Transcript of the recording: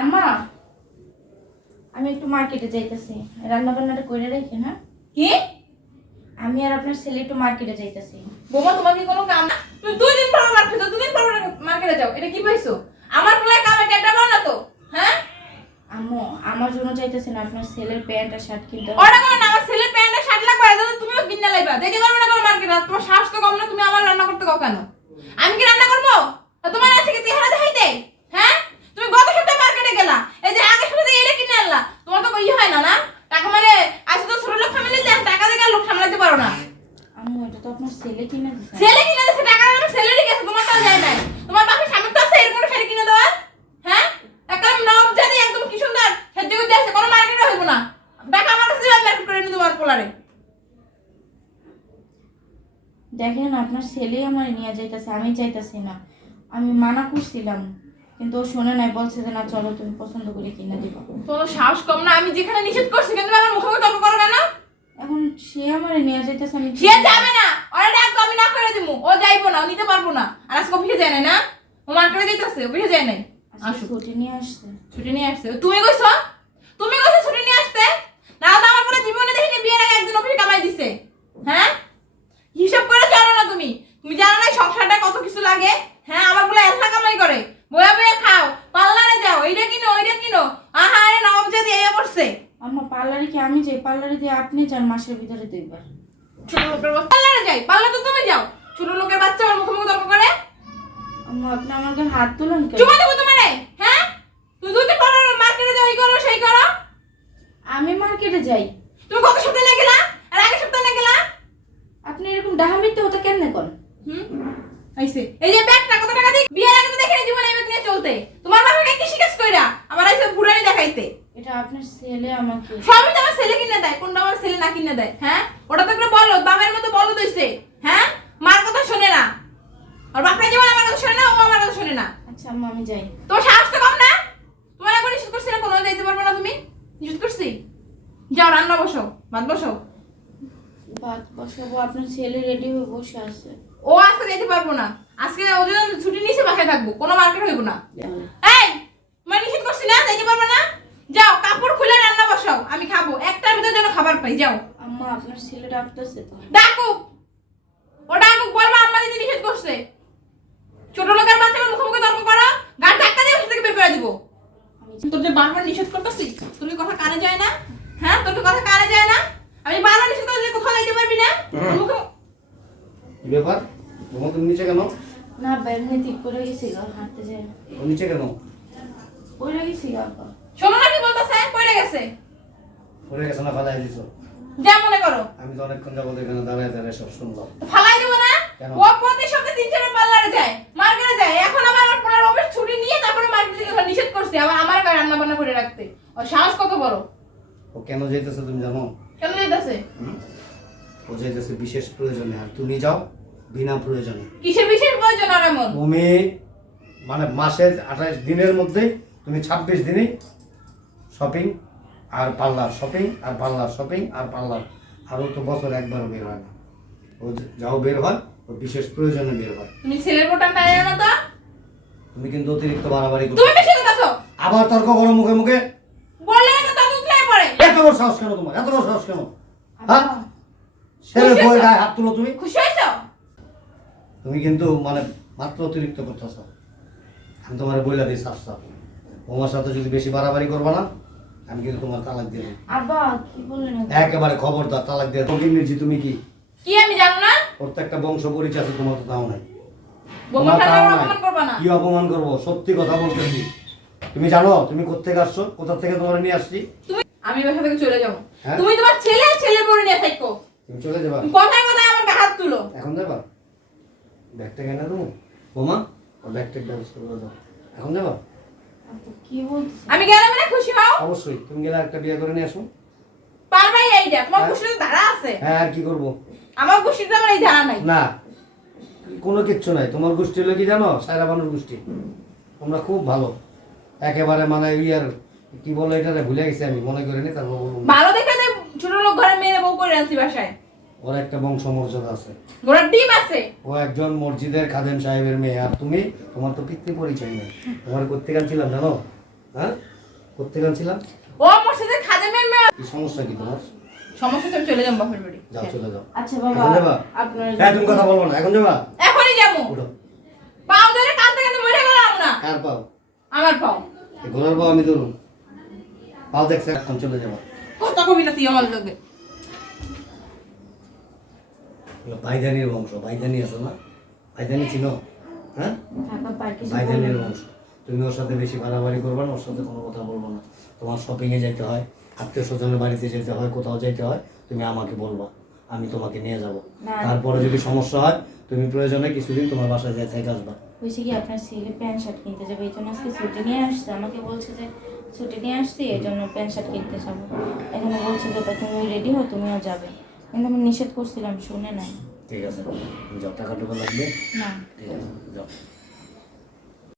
আম্মা আমি একটু মার্কেটে যাইতেছি, রান্না বান্নাটা করে রাখেন। হ্যাঁ কি? আমি আর আপনার ছেলে একটু মার্কেটে যাইতেছি। বোমা, তোমার কি কোনো কাম না? তুমি 2 দিন পর মার্কেটে যাও, 2 দিন পর মার্কেটে যাও, এটা কি পাইছো? আমার পোলায় কামে টেটা বানা তো, হ্যাঁ? আম্মু আমার জন্য চাইতেছেন আপনার ছেলের প্যান্ট আর শার্ট কিনতে। ওটা কোনো না, আমার ছেলের প্যান্ট আর শার্ট লাগবে, এটা তো তুমিও কিনে লাইবা। দেখতে পারবে না কোনো মার্কেটে, তোমার সাহস তো কম না, তুমি আমার রান্না করতে কও কেন? আমি কি রান্না করব? তোমার আছে কি চেহারা দেখাইতে? হ্যাঁ? তুমি গত সপ্তাহে মার্কেটে গেলা, এই যে আগের সপ্তাহে এটা কিনে আনলা, তোমার তো ইয়ে হয় না না? টাকা মানে আজ তো ছোট লোক ফ্যামিলি দেন, টাকা দিয়ে লোক সামলাতে পারো না। আম্মু এটা তো আপনার ছেলে কিনে দিছে। ছেলে কিনে দিছে, টাকা আমার ছেলেরই গেছে, তোমার তো যায় নাই। তোমার বাপের সামর্থ্য আছে এরকম শাড়ি কিনে দেওয়ার? হ্যাঁ? একদম নব জানি, একদম কি সুন্দর সাজ্জা গুজা আছে, কোনো মার্কেটে হইব না। টাকা আমার কাছে যাবে, মার্কেট করে নি তোমার পোলারে। দেখেন আপনার ছেলেই আমার নিয়ে যাইতেছে, আমি চাইতেছি না। আমি মানা করছিলাম কিন্তু ও শোনে নাই, বলছে যে না চলো তুমি পছন্দ করে কিনে দিবা। তোর সাহস কম না? আমি যেখানে নিষেধ করছি কিন্তু আমার মুখে মুখে তর্ক করো কেন? এখন সে আমার নিয়ে যাইতেছে, আমি সে যাবে না, ওরা ডাক আমি না করে দিমু, ও যাইবো না, ও নিতে পারবো না। আর আজকে অফিসে যায় নাই না, ও মার্কেটে যাইতেছে, অফিসে যায় নাই। আজকে ছুটি নিয়ে আসছে। ছুটি নিয়ে আসছে? তুমি কইছো? তুমি কইছো ছুটি নিয়ে আসতে? না তো আমার পুরো জীবনে দেখিনি বিয়ের আগে একদিন অফিসে কামাই দিছে। হ্যাঁ? হিসাব করে জানো না তুমি? তুমি জানো না সংসারটা কত কিছু লাগে? হ্যাঁ, আমার বলে এতটা কামাই করে, বয়া বয়া খাও, পার্লারে যাও, এইটা কিনো ওইটা কিনো, আহা আরে নবাব জাতি এই পড়ছে। আমার পার্লারে কি আমি যাই? পার্লারে দিয়ে আপনি যান মাসের ভিতরে 2 বার। ছোট লোকের পার্লারে যাই, পার্লার তো তুমি যাও। ছোট লোকের বাচ্চা আমার মুখে মুখে তর্ক করে। আম্মা আপনি আমার গায়ে হাত তোলেন কেন? চুমা দেবো তোমারে? হ্যাঁ, তুমি 2 দিন পর মার্কেটে যাও, এই করো সেই করো। আমি মার্কেটে যাই, তুমি গত সপ্তাহে না গেলা, আর আগের সপ্তাহে না গেলা। আপনি এরকম ডাহামিতে হতে কেন করেন? আইছে এই যে ব্যাগটা কত টাকা দিই? বিয়ের আগে তো দেখেনি জীবনে এই ব্যাগ নিয়ে চলতে। তোমার বাবাকে কি শিকাস কইরা আবার আইছে বুড়ানি দেখাইতে। এটা আপনার ছেলে আমাকে। সবই তো আমার ছেলে কিনে দেয়, কোনটা আমার ছেলে না কিনে দেয়? হ্যাঁ, ওটা তো একটা বলদ, বাবার মতো বলদ হইছে। হ্যাঁ, মার কথা শোনে না, আর বাপরা যেমন আমার কথা শোনে না, ও আমার কথা শোনে না। আচ্ছা আম্মা আমি যাই। তোমার সাহস তো কম না? তোমার একবার নিষেধ করছি না, কোনো যাইতে পারবে না তুমি? নিষেধ করছি? যাও রান্না বসো, ভাত বসো। ভাত বসাবো, আপনার ছেলে রেডি হয়ে বসে আছে। ও আজকে যেতে পারবো না, আজকে ওদের ছুটি নিচে বাসায় থাকবো, কোনো মার্কেট হইব না। এই, মানে নিষেধ করছি না, যাইতে পারবে না? যাও কাপড় খুলে রান্না বসাও, আমি খাবো, একটার ভিতর যেন খাবার পাই। যাও। আম্মা আপনার ছেলে ডাকতেছে তো। ডাকুক, ও ডাকুক, বলবা আম্মা দিদি নিষেধ করছে। ছোট লোকের বাচ্চা মুখে মুখে তর্ক করো, গাড় ধাক্কা দিয়ে ওখান থেকে বের করে দিব। তোর যে বারবার নিষেধ করতেছি, তোর কি কথা কানে যায় না? হ্যাঁ, তোর কি কথা কানে যায় না? আমি বারবার নিষেধ করতে কোথাও যাইতে পারবি না। মুখে কি ব্যাপার? তোমার তুমি নিচে কেন? না ব্যাগনে ঠিক করে গেছি গা, হাঁটতে যাই। ও নিচে কেন? পড়ে গেছি গা আপা। শোনো না কি বলতেছে, পড়ে গেছে। পড়ে গেছে না ফালাই দিছো? যা মনে করো। আমি তো অনেকক্ষণ যাবো এখানে দাঁড়ায় দাঁড়ায় সব শুনলাম। ফালাই দেবো না? কেন? ও প্রতি সপ্তাহে 3-4 পার্লারে যায়, মার্কেটে যায়, এখন আবার আমার পোলার অফিস ছুটি নিয়ে তারপরে মার্কেটে গিয়ে নিষেধ করছে আবার আমার গায়ে রান্না বান্না করে রাখতে। ও সাহস কত বড়! ও কেন যাইতেছে তুমি জানো? কেন যাইতাছে? ও যাইতেছে বিশেষ প্রয়োজনে, আর তুমি যাও বিনা প্রয়োজনে। কিসের বিশেষ প্রয়োজন আর এমন? তুমি মানে মাসের 28 দিনের মধ্যে তুমি 26 দিনে শপিং আর পার্লার, শপিং আর পার্লার, শপিং আর পার্লার। আর ও তো বছর একবারও বের হয় না। ও যাও বের হয়, ও বিশেষ প্রয়োজনে বের হয়। তুমি ছেলের বোটাম টাইনে না তো? তুমি কিন্তু অতিরিক্ত বাড়াবাড়ি করছো। তুমি বেশি কথাছো। আবার তর্ক করো মুখে মুখে। বললে না তো উঠলাই পড়ে। এত বড় সাহস কেন তোমার? এত বড় সাহস কেন? হ্যাঁ? আম্মা ছেলের বউয়ের গায়ে হাত তুলো তুমি? খুশি হইছো? তুমি কিন্তু মানে মাত্র অতিরিক্ত করতেছ। আমি তোমার বইলা দিই সাফ সাফ, তোমার সাথে যদি বেশি বাড়াবাড়ি করবা না, আমি কিন্তু তোমার তালাক দিয়ে দেবো। আব্বা কি বললেন? একেবারে খবরদার, তালাক দিয়ে দেবো। নির্জি তুমি কি কি আমি জানো না? প্রত্যেকটা বংশ পরিচয় আছে, তোমার তো তাও নাই। বোমা তোমার ঠান্ডা তাও নাই। অপমান করবা না। কি অপমান করবো? সত্যি কথা বলতেছি। তুমি জানো তুমি কোত্থেকে আসছো, কোথা থেকে তোমার নিয়ে আসছি? তুমি আমি বাসা থেকে চলে যাবো। হ্যাঁ? তুমি তোমার ছেলে আর ছেলের বউ নিয়ে থাকো। তুমি চলে যাবা? কথায় কথায় আমার গায়ে হাত তুলো। এখন যাবা? ব্যাগটা কেন দেবো বোমা? ওর ব্যাগটার ব্যবস্থা করে দাও। এখন যাবা? আপু কি বলতেছে? আমি গেলে মানে খুশি হও? অবশ্যই। তুমি গেলে একটা বিয়ে করে নিয়ে আসো। পারবাই এইটা? তোমার খুশিতে ধারা আছে? হ্যাঁ, আর কি করবো? আমার খুশিতে আমার এই ধারা নাই। না, কোনো কিচ্ছু নাই। তোমার গোষ্ঠী হলো কি জানো? সায়রা বানুর গোষ্ঠী। তোমরা খুব ভালো, একেবারে মানে ইয়ার কি বলে এটারে ভুলে গেছি আমি, মনে করিনি। তারপর বলবো ভালো দেখে যে ছোট লোক ঘরে মেয়ে বউ করে আনছি বাসায়। ওর একটা বংশ মর্যাদা আছে, ঘোড়ার ডিম আছে। ও একজন মসজিদের খাদেম সাহেবের মেয়ে, আর তুমি তোমার তো পিতৃ পরিচয় নেই। তোমার কোত্থেকে ছিলাম জানো? হ্যাঁ কোথেকে আনছিলাম? ও আমার সাথে খাদেমের মেয়ে। কি সমস্যা কি তোমার? সমস্যা তুমি চলে যাও বাপের বাড়ি। যাও চলে যাও। আচ্ছা বাবা এখন যাবা? আপনার হ্যাঁ তুমি কথা বলবো না, এখন যাবা? এখনই যাবো। উঠো। পাও ধরে কাঁদতে কাঁদতে মরে গেলাম না। কার পাও? আমার পাও। এই ঘোড়ার পাও আমি ধরুন। পাও দেখছে, এখন চলে যাবা। কথা কবি না তুই আমার লগে। ভাইদানির বংশ, ভাইদানি আছে না? ভাইদানি চিনো? হ্যাঁ ঢাকা পার্কে ভাইদানির বংশ। তুমি ওর সাথে বেশি বাড়াবাড়ি করবে না, ওর সাথে কোনো কথা বলবো না। তোমার শপিংয়ে যেতে হয়, আত্মীয় স্বজনের বাড়িতে যেতে হয়, কোথাও যেতে হয়, তুমি আমাকে বলবা, আমি তোমাকে নিয়ে যাব। না। তারপরে যদি সমস্যা হয় তুমি প্রয়োজনে কিছুদিন তোমার বাসায় যাই থেকে আসবা। হয়েছে কি আপনার ছেলে প্যান্ট শার্ট কিনতে যাবে, এই জন্য আজকে ছুটি নিয়ে আসছে। আমাকে বলছে যে ছুটি নিয়ে আসছি, এই জন্য প্যান্ট শার্ট কিনতে যাবো। এখানে বলছে যে তুমি রেডি হও, তুমিও যাবে, কিন্তু আমি নিষেধ করছিলাম, শুনে নাই। ঠিক আছে, যাও, টাকা টুকু লাগবে? না ঠিক আছে, যাও।